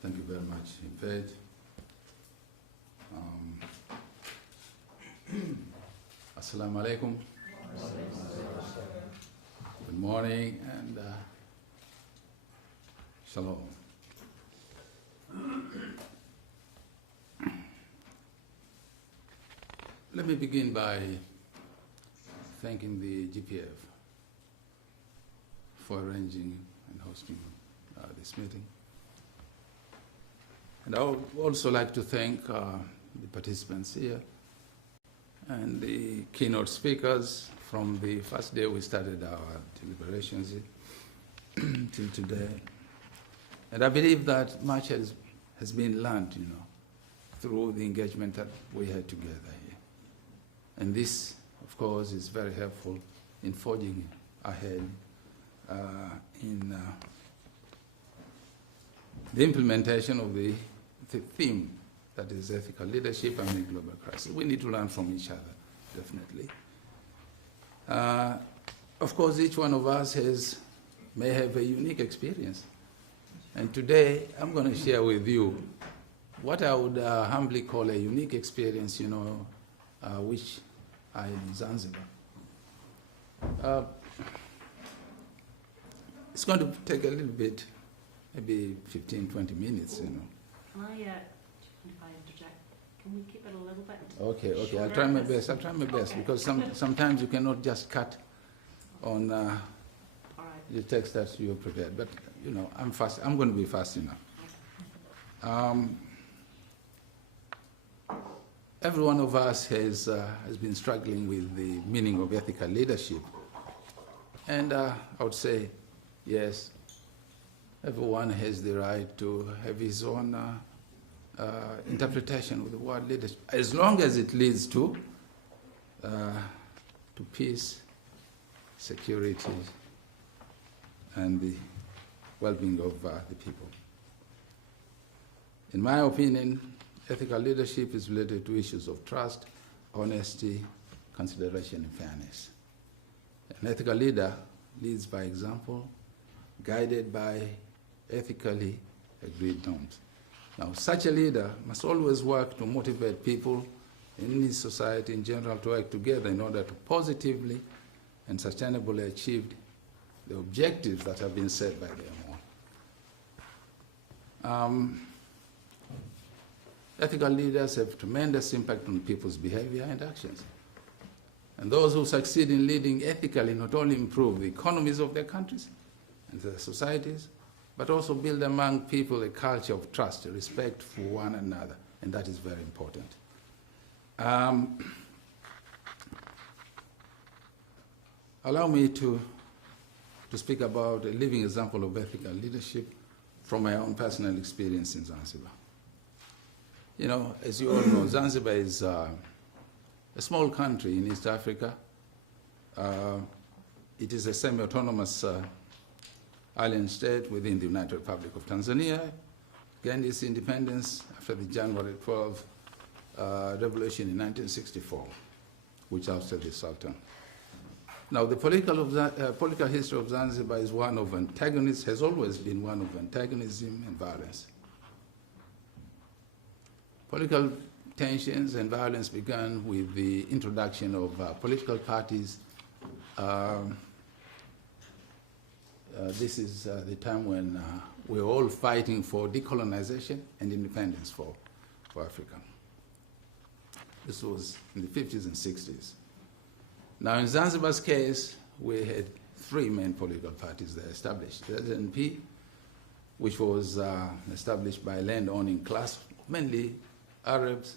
Thank you very much, Fed. Assalamu alaikum. Good morning and shalom. Let me begin by thanking the GPF for arranging and hosting this meeting. And I would also like to thank the participants here and the keynote speakers from the first day we started our deliberations till today. And I believe that much has been learned, through the engagement that we had together here. And this, of course, is very helpful in forging ahead in the implementation of the theme that is ethical leadership and the global crisis. We need to learn from each other, definitely. Of course, each one of us may have a unique experience. And today, I'm going to share with you what I would humbly call a unique experience, which I had in Zanzibar. It's going to take a little bit, maybe 15, 20 minutes, Can I, if I interject, can we keep it a little bit? Okay, shorter? I'll try my best, Okay. because sometimes you cannot just cut on All right. the text that you prepared. But, I'm fast. I'm going to be fast enough. Every one of us has been struggling with the meaning of ethical leadership. And I would say, yes, everyone has the right to have his own interpretation of the word leadership, as long as it leads to peace, security, and the well-being of the people. In my opinion, ethical leadership is related to issues of trust, honesty, consideration, and fairness. An ethical leader leads by example, guided by ethically agreed norms. Now, such a leader must always work to motivate people in his society in general to work together in order to positively and sustainably achieve the objectives that have been set by them all. Ethical leaders have tremendous impact on people's behavior and actions. And those who succeed in leading ethically not only improve the economies of their countries and their societies, but also build among people a culture of trust, respect for one another, and that is very important. Allow me to speak about a living example of ethical leadership from my own personal experience in Zanzibar. As you all know, Zanzibar is a small country in East Africa. It is a semi-autonomous island state within the United Republic of Tanzania. Gained its independence after the January 12 revolution in 1964, which ousted the Sultan. Now, the political history of Zanzibar is one of antagonism, has always been one of antagonism and violence. Political tensions and violence began with the introduction of political parties. This is the time when we're all fighting for decolonization and independence for Africa. This was in the 50s and 60s. Now, in Zanzibar's case, we had three main political parties that established. The SNP, which was established by a land-owning class, mainly Arabs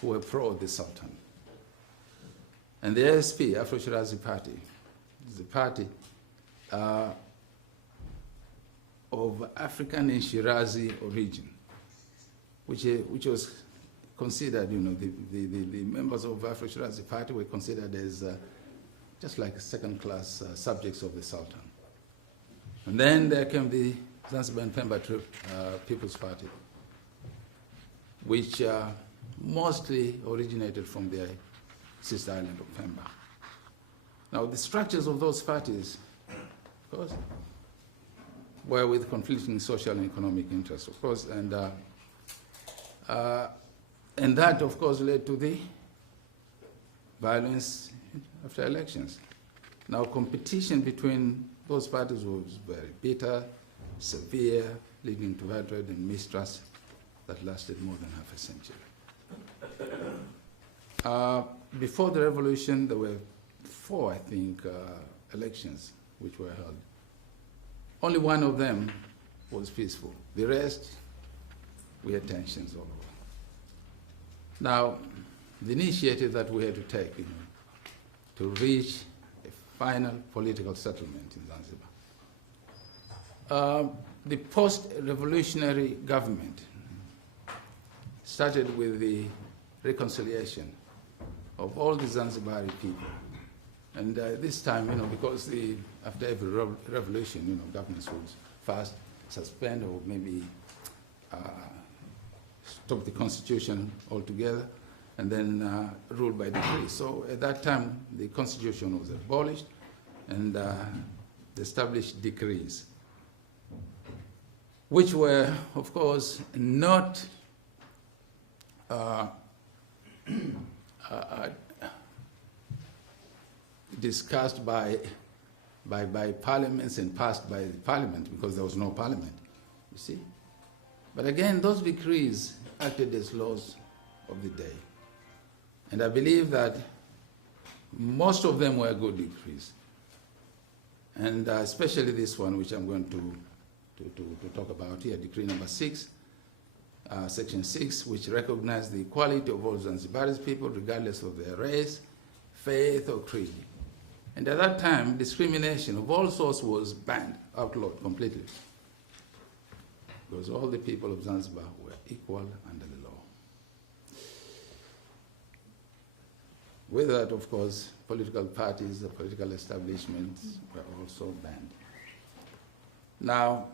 who were pro the Sultan. And the ASP, Afro-Shirazi Party, is a party of African and Shirazi origin, which was considered, the members of Afro-Shirazi Party were considered as just like second-class subjects of the Sultan. And then there came the Zanzibar and Pemba People's Party, which mostly originated from the sister island of Pemba. Now, the structures of those parties, of course, were with conflicting social and economic interests, of course, and that, of course, led to the violence after elections. Now, competition between those parties was very bitter, severe, leading to hatred and mistrust that lasted more than half a century. Before the revolution, there were 4, I think, elections which were held. Only one of them was peaceful. The rest, we had tensions all over. Now, the initiative that we had to take, to reach a final political settlement in Zanzibar. The post-revolutionary government started with the reconciliation of all the Zanzibari people. And this time, because after every revolution, governments would first suspend or maybe stop the constitution altogether, and then rule by decree. So at that time, the constitution was abolished, and they established decrees, which were, of course, not discussed by parliaments and passed by the parliament, because there was no parliament, you see. But again, those decrees acted as laws of the day. And I believe that most of them were good decrees. And especially this one, which I'm going to talk about here, Decree number 6, Section 6, which recognized the equality of all Zanzibaris people, regardless of their race, faith, or creed. And at that time, discrimination of all sorts was banned, outlawed completely, because all the people of Zanzibar were equal under the law. With that, of course, political parties, the political establishments were also banned. Now,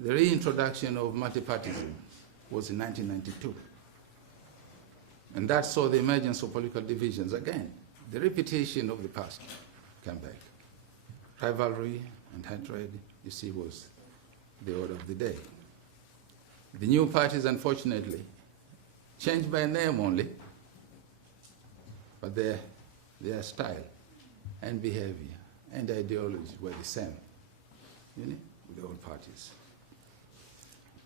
the reintroduction of multipartyism was in 1992. And that saw the emergence of political divisions again. The repetition of the past came back. Rivalry and hatred, you see, was the order of the day. The new parties, unfortunately, changed by name only, but their style and behavior and ideology were the same, with the old parties.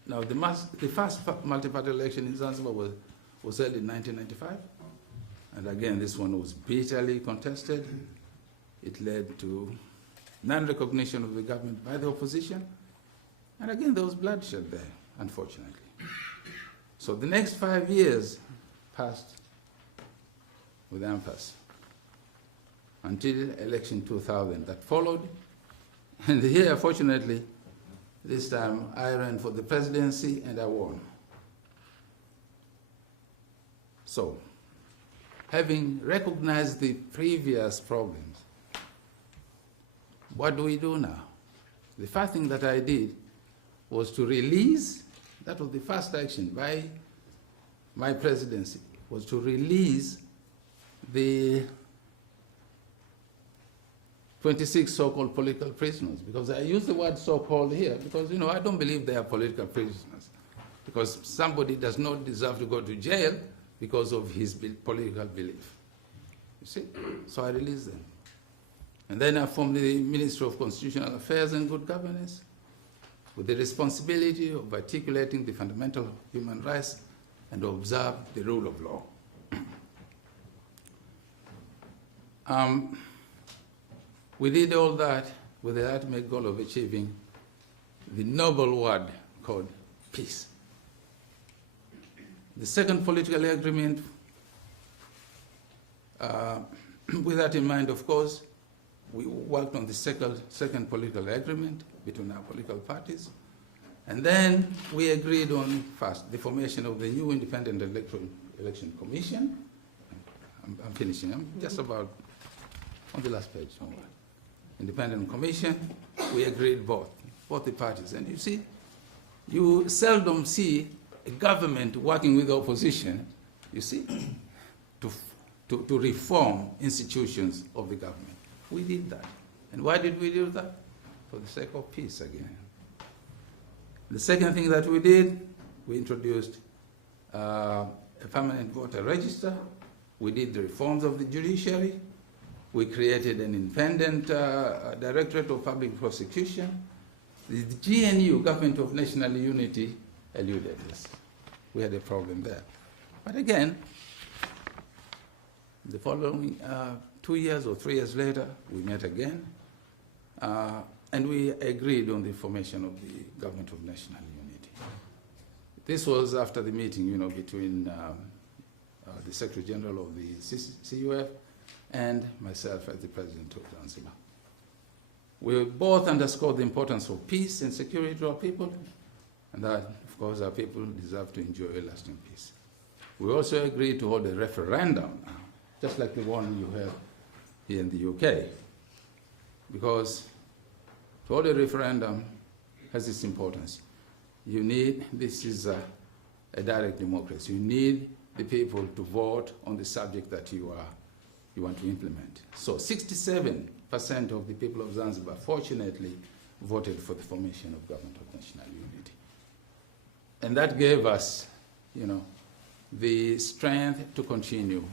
Now, the first multi-party election in Zanzibar was held in 1995, and again, this one was bitterly contested. It led to non-recognition of the government by the opposition, and again, there was bloodshed there, unfortunately. So the next 5 years passed with impasse until election 2000 that followed, and here, fortunately, this time I ran for the presidency and I won. So, having recognized the previous problems, what do we do now? The first thing that I did was to release, that was the first action by my presidency, was to release the 26 so-called political prisoners, because I use the word so-called here because, I don't believe they are political prisoners, because somebody does not deserve to go to jail because of his political belief. You see? So I released them. And then I formed the Ministry of Constitutional Affairs and Good Governance with the responsibility of articulating the fundamental human rights and to observe the rule of law. We did all that with the ultimate goal of achieving the noble word called peace. The second political agreement, with that in mind, of course, we worked on the second political agreement between our political parties. And then we agreed on, first, the formation of the new Independent Election Commission. I'm finishing. I'm just about on the last page. Independent Commission, we agreed both the parties. And you see, you seldom see a government working with the opposition, you see, to reform institutions of the government. We did that. And why did we do that? For the sake of peace again. The second thing that we did, we introduced a permanent voter register. We did the reforms of the judiciary. We created an independent Directorate of Public Prosecution. The GNU, Government of National Unity, eluded this. We had a problem there. But again, the following 2 years or 3 years later, we met again, and we agreed on the formation of the Government of National Unity. This was after the meeting, between the Secretary General of the CUF and myself as the President of Zanzibar. We both underscored the importance of peace and security to our people, and that, of course, our people deserve to enjoy a lasting peace. We also agreed to hold a referendum, just like the one you have here in the UK, because to hold a referendum has its importance. You need, this is a direct democracy. You need the people to vote on the subject that you want to implement. So 67% of the people of Zanzibar, fortunately, voted for the formation of Government of National Unity. And that gave us, the strength to continue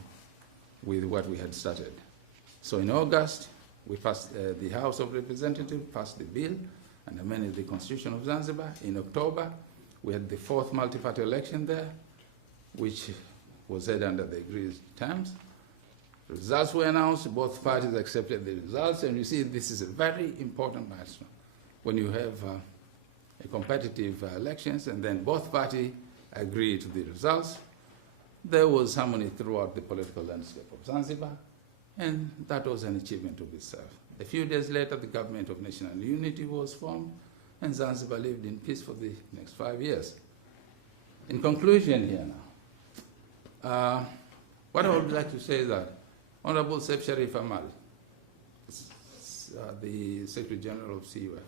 with what we had started. So in August, we passed, the House of Representatives passed the bill and amended the Constitution of Zanzibar. In October, we had the 4th multi-party election there, which was held under the agreed terms. The results were announced, both parties accepted the results, and you see this is a very important milestone. When you have a competitive elections and then both parties agree to the results, there was harmony throughout the political landscape of Zanzibar, and that was an achievement of itself. A few days later, the Government of National Unity was formed, and Zanzibar lived in peace for the next 5 years. In conclusion here now, what I would like to say is that Honorable Saif Sharif Amali, the Secretary General of CUF,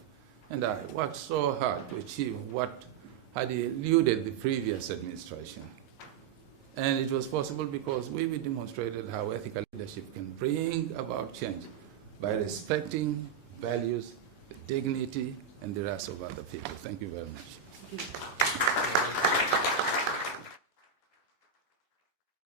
and I worked so hard to achieve what had eluded the previous administration. And it was possible because we demonstrated how ethical leadership can bring about change by respecting values, the dignity, and the rights of other people. Thank you very much. Thank you.